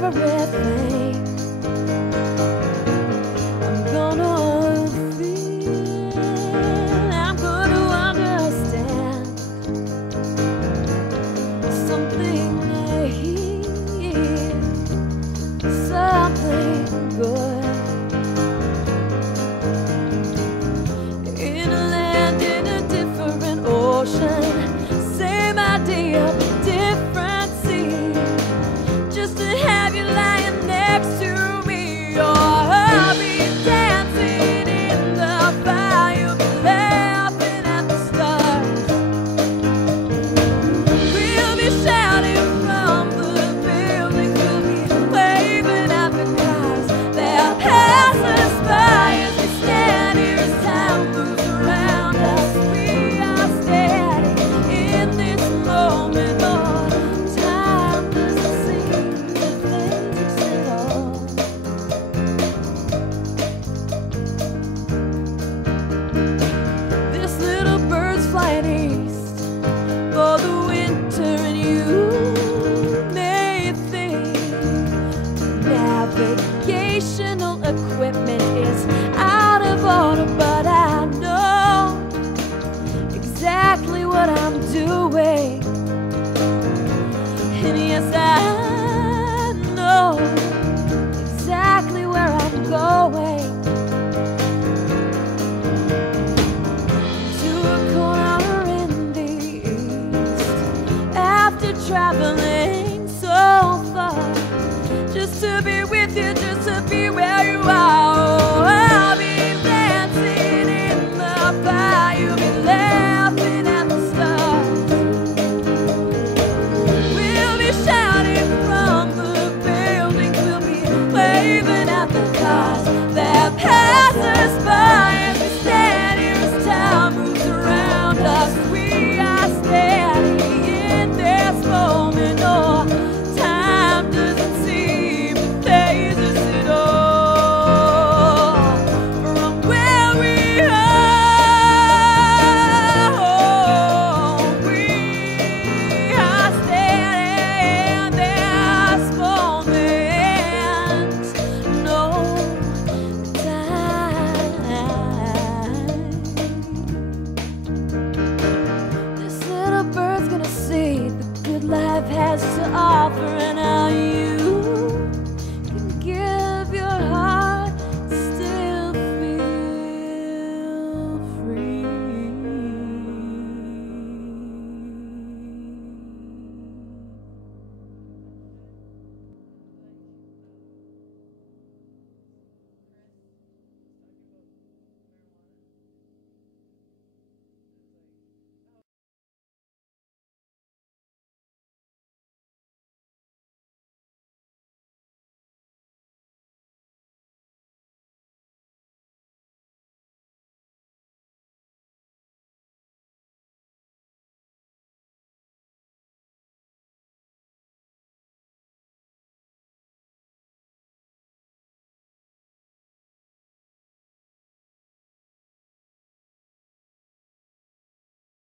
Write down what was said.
everything I'm gonna feel. I'm gonna understand something I hear, something good. In a land, in a different ocean, same idea, different sea. Just to have you lying next to me, or I'll be dancing in the fire, you'll be laughing at the stars. We'll be shouting from the buildings, we'll be waving at the cars that pass us by as we stand here as time moves around us. We are standing in this moment, oh, time doesn't seem to phase at all. This little bird's flying east for the winter, and you may think navigational equipment is out of order, but I know exactly what I'm doing. And yes, I know exactly where I'm going. To a corner in the east, after traveling so far, just to be with you, just to be where you are. Oh, I'll be dancing in the fire, you'll be laughing at the stars. We'll be shouting from the buildings, we'll be waving at the cars that pass us by as we stand here as time moves around us. We are standing in this moment, oh, time doesn't seem to phase us at all. From where we are, oh, we are standing in this moment. No time. This little bird's gonna see the good life has to offer.